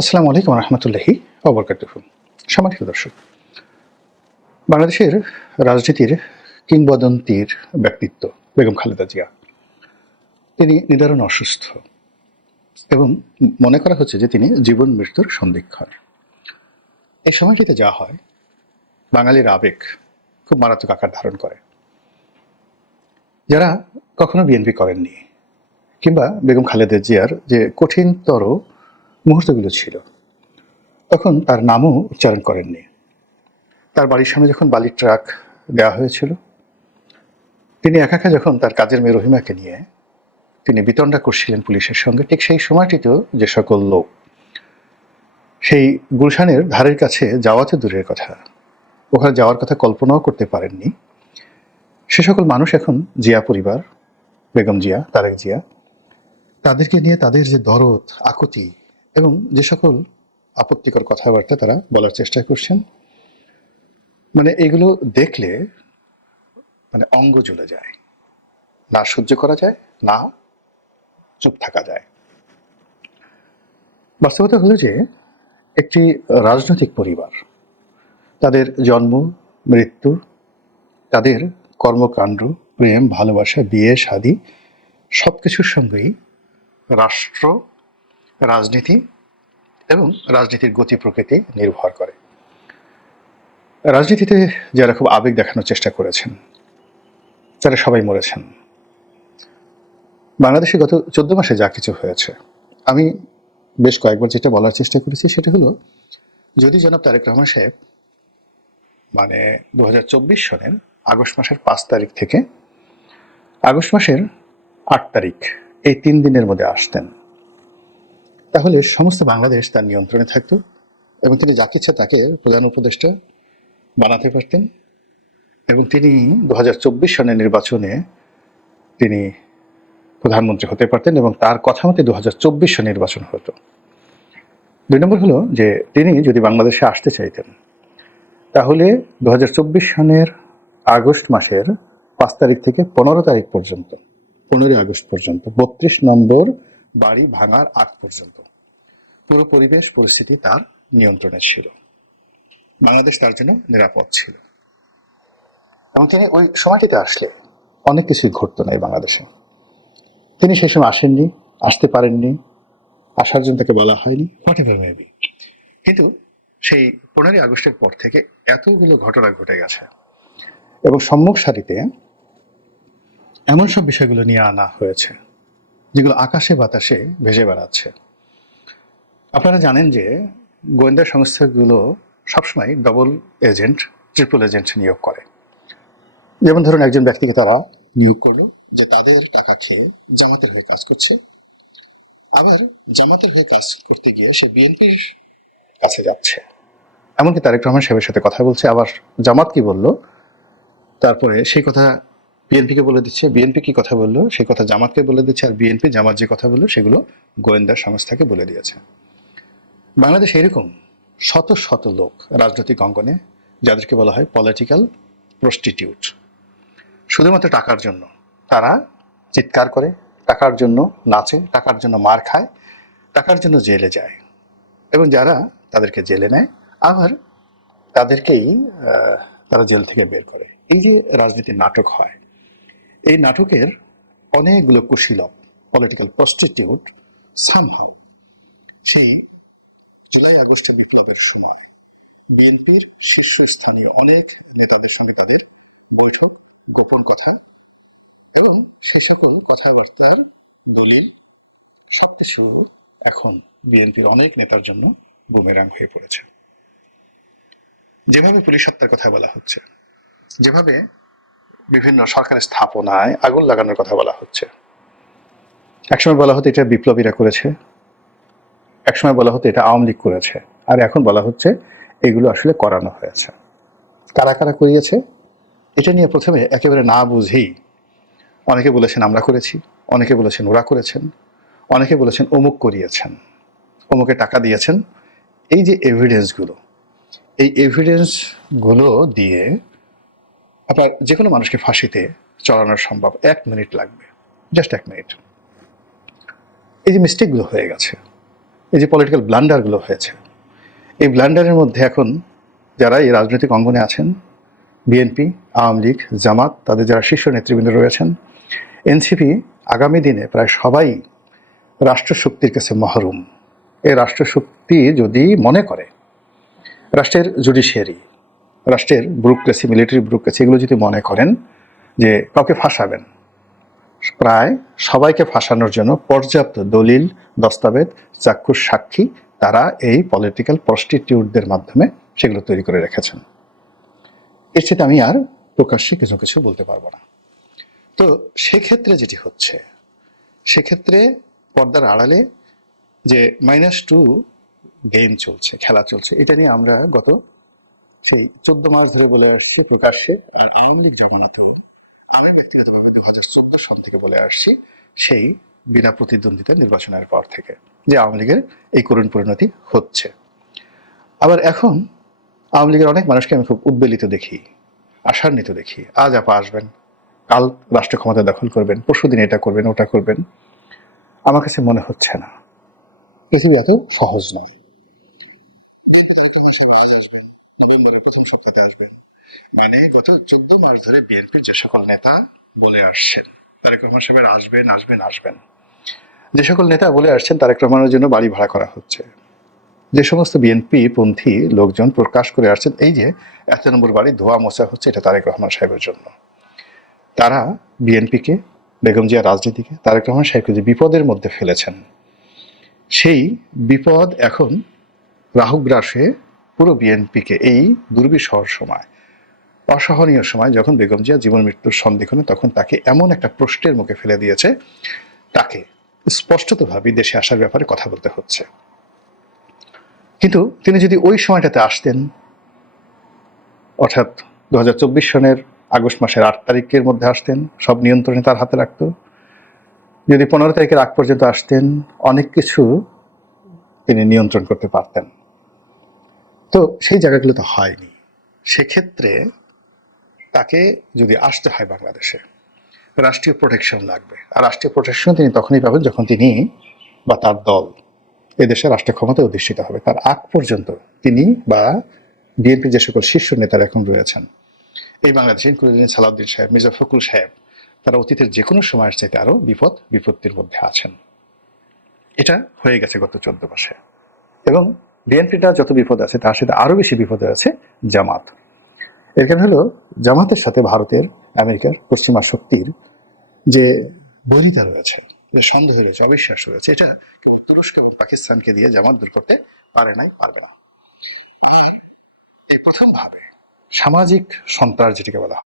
আসসালামু আলাইকুম রহমতুল্লাহি ওবরকাতুহু। সম্মানিত দর্শক, বাংলাদেশের রাজনীতির কিংবদন্তির ব্যক্তিত্ব বেগম খালেদা জিয়া, তিনি নিদারুণ অসুস্থ এবং মনে করা হচ্ছে যে তিনি জীবন মৃত্যুর সন্ধিক্ষণে। এই সময়টিতে যা হয়, বাঙালির আবেগ খুব মারাত্মক আকার ধারণ করে। যারা কখনো বিএনপি করেননি কিংবা বেগম খালেদা জিয়ার যে কঠিনতর মুহূর্তগুলো ছিল, তখন তার নামও উচ্চারণ করেননি। তার বাড়ির সামনে যখন বালির ট্রাক দেওয়া হয়েছিল, তিনি একা যখন তার কাজের মেয়ে রহিমাকে নিয়ে তিনি বিতণ্ডা করছিলেন পুলিশের সঙ্গে, ঠিক সেই সময়টিতেও যে সকল লোক সেই গুলশানের ধারের কাছে যাওয়াতে দূরের কথা, ওখানে যাওয়ার কথা কল্পনাও করতে পারেননি, সে সকল মানুষ এখন জিয়া পরিবার, বেগম জিয়া, তারেক জিয়া, তাদেরকে নিয়ে তাদের যে দরদ, আকুতি এবং যে সকল আপত্তিকর কথাবার্তা তারা বলার চেষ্টা করছেন, মানে এগুলো দেখলে অঙ্গ জ্বলে যায়, না সহ্য করা যায়, না চুপ থাকা যায়। বাস্তবতা হলো যে একটি রাজনৈতিক পরিবার, তাদের জন্ম, মৃত্যু, তাদের কর্মকাণ্ড, প্রেম, ভালোবাসা, বিয়ে, শাদী সব কিছুর সঙ্গেই রাষ্ট্র, রাজনীতি এবং রাজনীতির গতি প্রকৃতি নির্ভর করে। রাজনীতিতে যারা খুব আবেগ দেখানোর চেষ্টা করেছেন, যারা সবাই মরেছেন। বাংলাদেশে গত 14 মাসে যা কিছু হয়েছে, আমি বেশ কয়েকবার যেটা বলার চেষ্টা করেছি সেটা হলো, যদি জনাব তারেক রহমান সাহেব 2024 সনের আগস্ট মাসের 5 তারিখ থেকে আগস্ট মাসের 8 তারিখ, এই 3 দিনের মধ্যে আসতেন, তাহলে সমস্ত বাংলাদেশ তার নিয়ন্ত্রণে থাকত এবং তিনি যাকে ইচ্ছা তাকে প্রধান উপদেষ্টা বানাতে পারতেন এবং তিনি 2024 সনের নির্বাচনে তিনি প্রধানমন্ত্রী হতে পারতেন এবং তার কথা মতে 2024 সনের নির্বাচন হতো। 2 নম্বর হলো যে তিনি যদি বাংলাদেশে আসতে চাইতেন, তাহলে 2024 সনের আগস্ট মাসের 5 তারিখ থেকে 15 তারিখ পর্যন্ত, 15 আগস্ট পর্যন্ত, 32 নম্বর বাড়ি ভাঙার আগ পর্যন্ত পুরো পরিবেশ পরিস্থিতি তার নিয়ন্ত্রণে ছিল। বাংলাদেশ তার জন্য নিরাপদ ছিল এবং তিনি ওই সময়টিতে আসলে অনেক কিছুই ঘটতো না এই বাংলাদেশে। তিনি সেই সময় আসেননি, আসতে পারেননি, আসার জন্য তাকে বলা হয়নি, হোয়াট এভার মেবি। কিন্তু সেই 15 আগস্টের পর থেকে এতগুলো ঘটনা ঘটে গেছে এবং সম্মুখ সারিতে এমন সব বিষয়গুলো নিয়ে আনা হয়েছে যেগুলো আকাশে বাতাসে ভেসে বেড়াচ্ছে। আপনারা জানেন যে গোয়েন্দা সংস্থাগুলো সবসময় ডবল এজেন্ট, ট্রিপল এজেন্ট নিয়োগ করে। যেমন ধরুন, একজন ব্যক্তিকে তারা নিয়োগ করলো যে তাদের টাকা খেয়ে জামাতের হয়ে কাজ করছে, আবার জামাতের হয়ে কাজ করতে গিয়ে সে বিএনপির কাছে যাচ্ছে, এমনকি তারেক রহমান সাহেবের সাথে কথা বলছে, আবার জামাত কি বলল তারপরে সেই কথা বিএনপিকে বলে দিচ্ছে, বিএনপি কি কথা বললো সেই কথা জামাতকে বলে দিচ্ছে, আর বিএনপি জামাত যে কথা বললো সেগুলো গোয়েন্দা সংস্থাকে বলে দিয়েছে। বাংলাদেশে এরকম শত শত লোক রাজনৈতিক অঙ্গনে, যাদেরকে বলা হয় পলিটিক্যাল প্রস্টিটিউট, শুধুমাত্র টাকার জন্য তারা চিৎকার করে, টাকার জন্য নাচে, টাকার জন্য মার খায়, টাকার জন্য জেলে যায় এবং যারা তাদেরকে জেলে নেয় আবার তাদেরকেই তারা জেল থেকে বের করে। এই যে রাজনীতির নাটক হয়, এই নাটকের অনেকগুলো কুশীলব পলিটিক্যাল প্রস্টিটিউট সামহাও সেই জুলাই আগস্টে বিপ্লবের সময় বিএনপির শীর্ষস্থানীয় অনেক নেতাদের সঙ্গে তাদের বৈঠক, গোপন কথা এবং সেই সকল কথাবার্তার দলিল সবকিছু এখন বিএনপির অনেক নেতার জন্য বুমেরাং হয়ে পড়েছে। যেভাবে পুলিশ হত্যার কথা বলা হচ্ছে, যেভাবে বিভিন্ন সরকারি স্থাপনায় আগুন লাগানোর কথা বলা হচ্ছে, একসময় বলা হতো এটা বিপ্লবীরা করেছে, একসময় বলা হতো এটা আওয়ামী লীগ করেছে, আর এখন বলা হচ্ছে এগুলো আসলে করানো হয়েছে। কারা কারা করিয়েছে এটা নিয়ে প্রথমে একেবারে না বুঝেই অনেকে বলেছেন আমরা করেছি, অনেকে বলেছেন ওরা করেছেন, অনেকে বলেছেন অমুক করিয়েছেন, অমুকে টাকা দিয়েছেন। এই যে এভিডেন্সগুলো, এই এভিডেন্সগুলো দিয়ে আপনার যে কোনো মানুষকে ফাঁসিতে চড়ানো সম্ভব, 1 মিনিট লাগবে, জাস্ট 1 মিনিট। এই যে মিস্টেকগুলো হয়ে গেছে, এই যে পলিটিক্যাল ব্লান্ডারগুলো হয়েছে, এই ব্লান্ডারের মধ্যে এখন যারা এই রাজনৈতিক অঙ্গনে আছেন, বিএনপি, আওয়ামী লীগ, জামাত, তাদের যারা শীর্ষ নেতৃবৃন্দ রয়েছেন, এনসিপি, আগামী দিনে প্রায় সবাই রাষ্ট্রশক্তির কাছে মহরুম। এই রাষ্ট্রশক্তি যদি মনে করে, রাষ্ট্রের জুডিশিয়ারি, রাষ্ট্রের ব্যুরোক্রেসি, মিলিটারি ব্যুরোক্রেসি, এগুলো যদি মনে করেন যে কাউকে ফাঁসাবেন, প্রায় সবাইকে ফাঁসানোর জন্য পর্যাপ্ত দলিল, দস্তাবেজ, চাক্ষুষ সাক্ষী তারা এই পলিটিক্যাল প্রস্টিটিউটদের মাধ্যমে সেগুলো তৈরি করে রেখেছেন। এর চেয়ে আমি আর প্রকাশ্যে কিছু কিছু বলতে পারবো না। তো সেক্ষেত্রে যেটি হচ্ছে, সেক্ষেত্রে পর্দার আড়ালে যে -2 গেম চলছে, খেলা চলছে, এটা নিয়ে আমরা গত সেই 14 মাস ধরে বলে আসছি প্রকাশ্যে। আর আওয়ামী লীগ জামানাতেও আমি ব্যক্তিগতভাবে 2014 সন থেকে বলে আসছি, সেই বিনা প্রতিদ্বন্দ্বিতা নির্বাচনের পর থেকে, যে আওয়ামী লীগের এই করুণ পরিণতি হচ্ছে। আবার এখন আওয়ামী লীগের অনেক মানুষকে আমি খুব উদ্বেলিত দেখি, আশান্বিত দেখি। আজ আপা আসবেন, কাল রাষ্ট্র ক্ষমতা দখল করবেন, পরশুদিন এটা করবেন, ওটা করবেন। আমার কাছে মনে হচ্ছে না পৃথিবী এত সহজ নয়। বিএনপি তারেক রহমান সাহেব আজ আসবেন, নভেম্বরের প্রথম সপ্তাহে আসবেন, মানে গত 14 মাস ধরে বিএনপির যে সকল নেতা বলে আসছেন তারেক রহমান সাহেব আসবেন আসবেন আসবেন, যে সকল নেতা বলে আসছেন তারেক রহমানের জন্য বাড়ি ভাড়া করা হচ্ছে, যে সমস্ত বিএনপি পন্থী লোকজন প্রকাশ করে আসছেন এই যে 1 নম্বর বাড়ি ধোয়া মোছা হচ্ছে, এটা তারেক রহমান সাহেবের জন্য। তারা বিএনপিকে, বেগম জিয়া রাজনীতিকে, তারেক রহমান সাহেবকে যে বিপদের মধ্যে ফেলেছেন, সেই বিপদ এখন রাহুগ্রাস হয়ে পুরো বিএনপিকে এই দুর্বিষহ সময়, অসহনীয় সময়, যখন বেগম জিয়া জীবন মৃত্যুর সন্ধিক্ষণে, তখন তাকে এমন একটা প্রশ্নের মুখে ফেলে দিয়েছে, তাকে স্পষ্টতভাবে দেশে আসার ব্যাপারে কথা বলতে হচ্ছে। কিন্তু তিনি যদি ওই সময়টাতে আসতেন, অর্থাৎ 2024 সনের আগস্ট মাসের 8 তারিখের মধ্যে আসতেন, সব নিয়ন্ত্রণে তার হাতে রাখত, যদি 15 তারিখের আগ পর্যন্ত আসতেন, অনেক কিছু তিনি নিয়ন্ত্রণ করতে পারতেন। তো সেই জায়গাগুলো তো হয়নি। সেক্ষেত্রে তাকে যদি আসতে হয় বাংলাদেশে, রাষ্ট্রীয় প্রোটেকশন লাগবে। আর রাষ্ট্রীয় প্রোটেকশন তিনি তখনই পাবেন যখন তিনি বা তার দল এদেশে রাষ্ট্র ক্ষমতায় অধিষ্ঠিত হবে। তার আগ পর্যন্ত তিনি বা বিএনপির যে সকল শীর্ষ নেতারা এখন রয়েছেন এই বাংলাদেশে, ইনক্লুডিং সালাউদ্দিন সাহেব, মির্জা ফখরুল সাহেব, তারা অতীতের যে কোনো সময়ের চাইতে আরও বিপত্তির মধ্যে আছেন। এটা হয়ে গেছে গত 14 মাসে। এবং বিএনপিটা যত বিপদ আছে তার সাথে আরও বেশি বিপদে আছে জামাত। এর কারণ হলো জামাতের সাথে ভারতের, আমেরিকার, পশ্চিমা শক্তির যে বৈরিতা রয়েছে, যে সন্দেহ রয়েছে, অবিশ্বাস রয়েছে, এটা কেবল তুরস্ক এবং পাকিস্তানকে দিয়ে জামাত দূর করতে পারে নাই, পারবে না। আর এই প্রথমভাবে সামাজিক সন্ত্রাস যেটিকে বলা হয়,